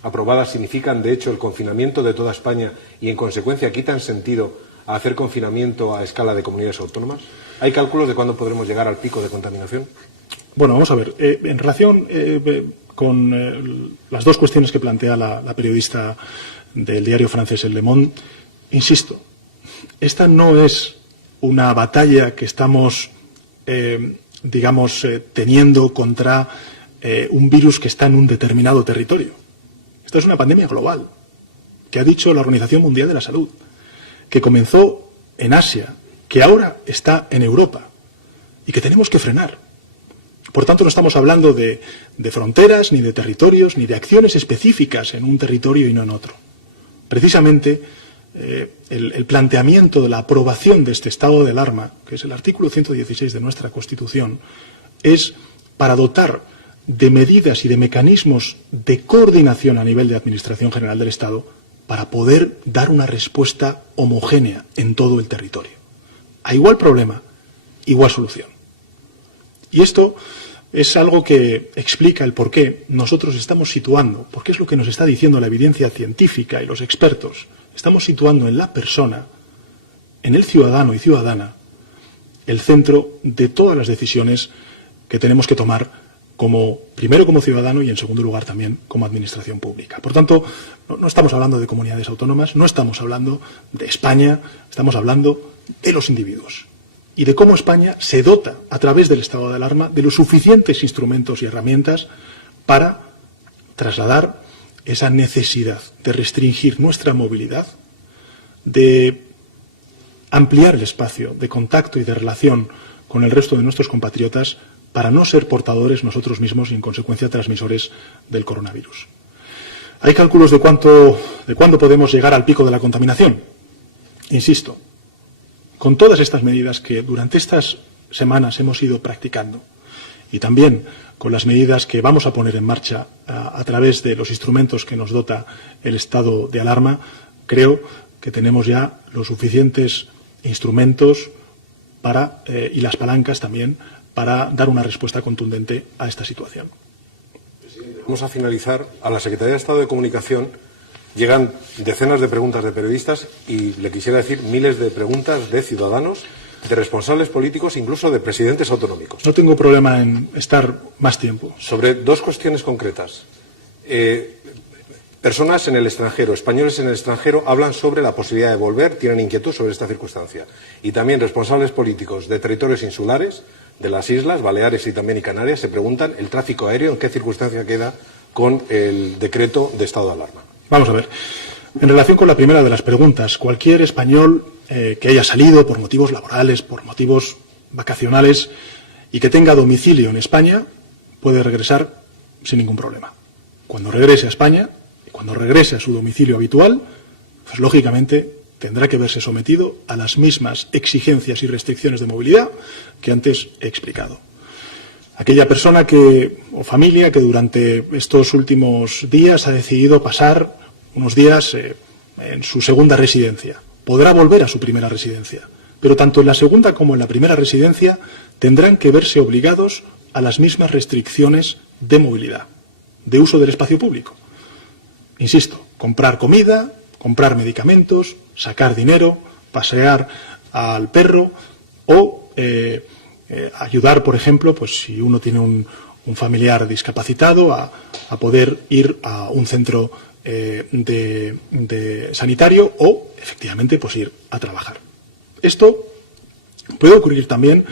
aprobadas significan, de hecho, el confinamiento de toda España y, en consecuencia, quitan sentido a hacer confinamiento a escala de comunidades autónomas? ¿Hay cálculos de cuándo podremos llegar al pico de contaminación? Bueno, vamos a ver. En relación con las dos cuestiones que plantea la periodista del diario francés El Le Monde, insisto, esta no es una batalla que estamos, teniendo contra un virus que está en un determinado territorio. Esta es una pandemia global, que ha dicho la Organización Mundial de la Salud, que comenzó en Asia, que ahora está en Europa y que tenemos que frenar. Por tanto, no estamos hablando de fronteras, ni de territorios, ni de acciones específicas en un territorio y no en otro. Precisamente, el planteamiento de la aprobación de este estado de alarma, que es el artículo 116 de nuestra Constitución, es para dotar de medidas y de mecanismos de coordinación a nivel de Administración General del Estado para poder dar una respuesta homogénea en todo el territorio. A igual problema, igual solución. Y esto es algo que explica el por qué nosotros estamos situando, porque es lo que nos está diciendo la evidencia científica y los expertos, estamos situando en la persona, en el ciudadano y ciudadana, el centro de todas las decisiones que tenemos que tomar primero como ciudadano y en segundo lugar también como administración pública. Por tanto, no estamos hablando de comunidades autónomas, no estamos hablando de España, estamos hablando de los individuos y de cómo España se dota a través del estado de alarma de los suficientes instrumentos y herramientas para trasladar esa necesidad de restringir nuestra movilidad, de ampliar el espacio de contacto y de relación con el resto de nuestros compatriotas para no ser portadores nosotros mismos y, en consecuencia, transmisores del coronavirus. ¿Hay cálculos de cuándo podemos llegar al pico de la contaminación? Insisto, con todas estas medidas que durante estas semanas hemos ido practicando y también con las medidas que vamos a poner en marcha a través de los instrumentos que nos dota el estado de alarma, creo que tenemos ya los suficientes instrumentos y las palancas también para dar una respuesta contundente a esta situación. Presidente, vamos a finalizar. A la Secretaría de Estado de Comunicación llegan decenas de preguntas de periodistas y le quisiera decir miles de preguntas de ciudadanos, de responsables políticos, incluso de presidentes autonómicos. No tengo problema en estar más tiempo. Sobre dos cuestiones concretas. Personas en el extranjero, españoles en el extranjero, hablan sobre la posibilidad de volver, tienen inquietud sobre esta circunstancia. Y también responsables políticos de territorios insulares, de las islas, Baleares y también Canarias, se preguntan el tráfico aéreo, en qué circunstancia queda con el decreto de estado de alarma. Vamos a ver. En relación con la primera de las preguntas, cualquier español que haya salido por motivos laborales, por motivos vacacionales y que tenga domicilio en España puede regresar sin ningún problema. Cuando regrese a España y cuando regrese a su domicilio habitual, pues lógicamente tendrá que verse sometido a las mismas exigencias y restricciones de movilidad que antes he explicado. Aquella persona o familia que durante estos últimos días ha decidido pasar unos días en su segunda residencia, podrá volver a su primera residencia, pero tanto en la segunda como en la primera residencia tendrán que verse obligados a las mismas restricciones de movilidad, de uso del espacio público. Insisto, comprar comida, comprar medicamentos, sacar dinero, pasear al perro o ayudar, por ejemplo, pues si uno tiene un familiar discapacitado, a poder ir a un centro de sanitario o, efectivamente, pues ir a trabajar. Esto puede ocurrir también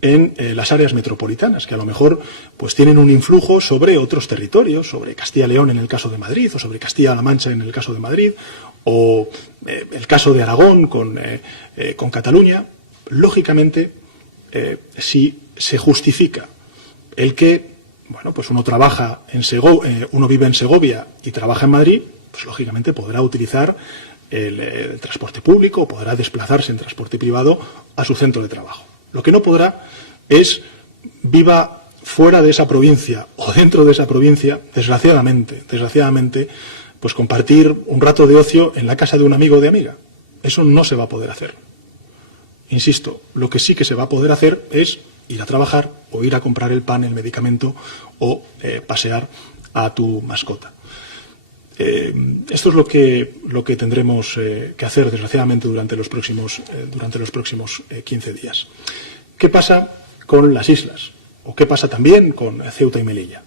en las áreas metropolitanas, que a lo mejor pues tienen un influjo sobre otros territorios, sobre Castilla y León en el caso de Madrid, o sobre Castilla-La Mancha en el caso de Madrid, o el caso de Aragón con Cataluña. Lógicamente, si se justifica el que pues uno trabaja uno vive en Segovia y trabaja en Madrid, pues lógicamente podrá utilizar el transporte público o podrá desplazarse en transporte privado a su centro de trabajo. Lo que no podrá es, viva fuera de esa provincia o dentro de esa provincia, desgraciadamente, pues compartir un rato de ocio en la casa de un amigo o de amiga. Eso no se va a poder hacer. Insisto, lo que sí que se va a poder hacer es ir a trabajar o ir a comprar el pan, el medicamento o pasear a tu mascota. Esto es lo que tendremos que hacer, desgraciadamente, durante los próximos 15 días. ¿Qué pasa con las islas? ¿O qué pasa también con Ceuta y Melilla?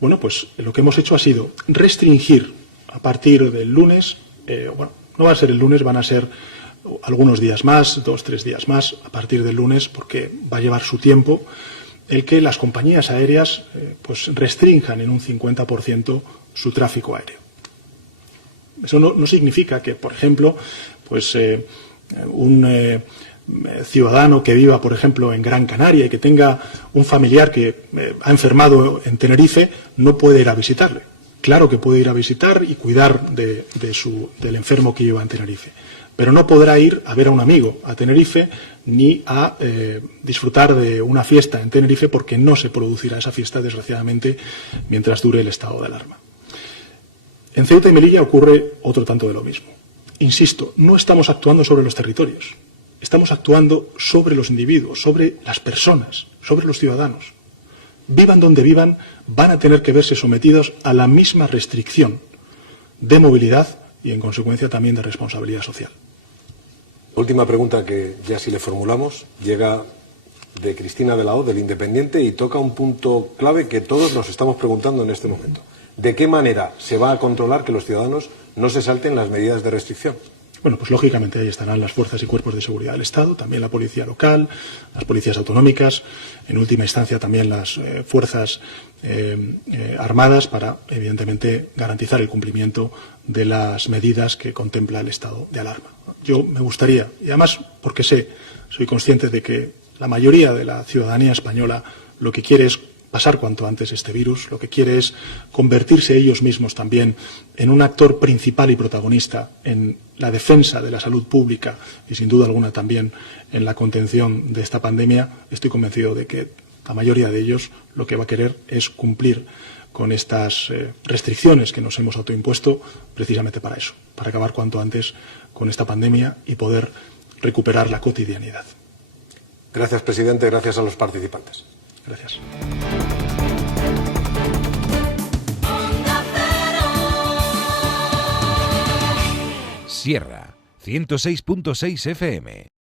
Bueno, pues lo que hemos hecho ha sido restringir a partir del lunes, no va a ser el lunes, van a ser algunos días más, 2-3 días más, a partir del lunes, porque va a llevar su tiempo, el que las compañías aéreas pues restrinjan en un 50% su tráfico aéreo. Eso no significa que, por ejemplo, pues un ciudadano que viva, por ejemplo, en Gran Canaria y que tenga un familiar que ha enfermado en Tenerife no puede ir a visitarle. Claro que puede ir a visitar y cuidar del enfermo que lleva en Tenerife, pero no podrá ir a ver a un amigo a Tenerife ni a disfrutar de una fiesta en Tenerife, porque no se producirá esa fiesta, desgraciadamente, mientras dure el estado de alarma. En Ceuta y Melilla ocurre otro tanto de lo mismo. Insisto, no estamos actuando sobre los territorios, estamos actuando sobre los individuos, sobre las personas, sobre los ciudadanos. Vivan donde vivan, van a tener que verse sometidos a la misma restricción de movilidad y, en consecuencia, también de responsabilidad social. La última pregunta que ya sí le formulamos llega de Cristina de la O, del Independiente, y toca un punto clave que todos nos estamos preguntando en este momento. ¿De qué manera se va a controlar que los ciudadanos no se salten las medidas de restricción? Bueno, pues lógicamente ahí estarán las fuerzas y cuerpos de seguridad del Estado, también la policía local, las policías autonómicas, en última instancia también las fuerzas armadas, para, evidentemente, garantizar el cumplimiento de las medidas que contempla el estado de alarma. Yo me gustaría, y además porque soy consciente de que la mayoría de la ciudadanía española lo que quiere es pasar cuanto antes este virus, lo que quiere es convertirse ellos mismos también en un actor principal y protagonista en la defensa de la salud pública y, sin duda alguna, también en la contención de esta pandemia. Estoy convencido de que la mayoría de ellos lo que va a querer es cumplir con estas restricciones que nos hemos autoimpuesto, precisamente para eso, para acabar cuanto antes con esta pandemia y poder recuperar la cotidianidad. Gracias, presidente. Gracias a los participantes. Gracias. Sierra 106.6 FM.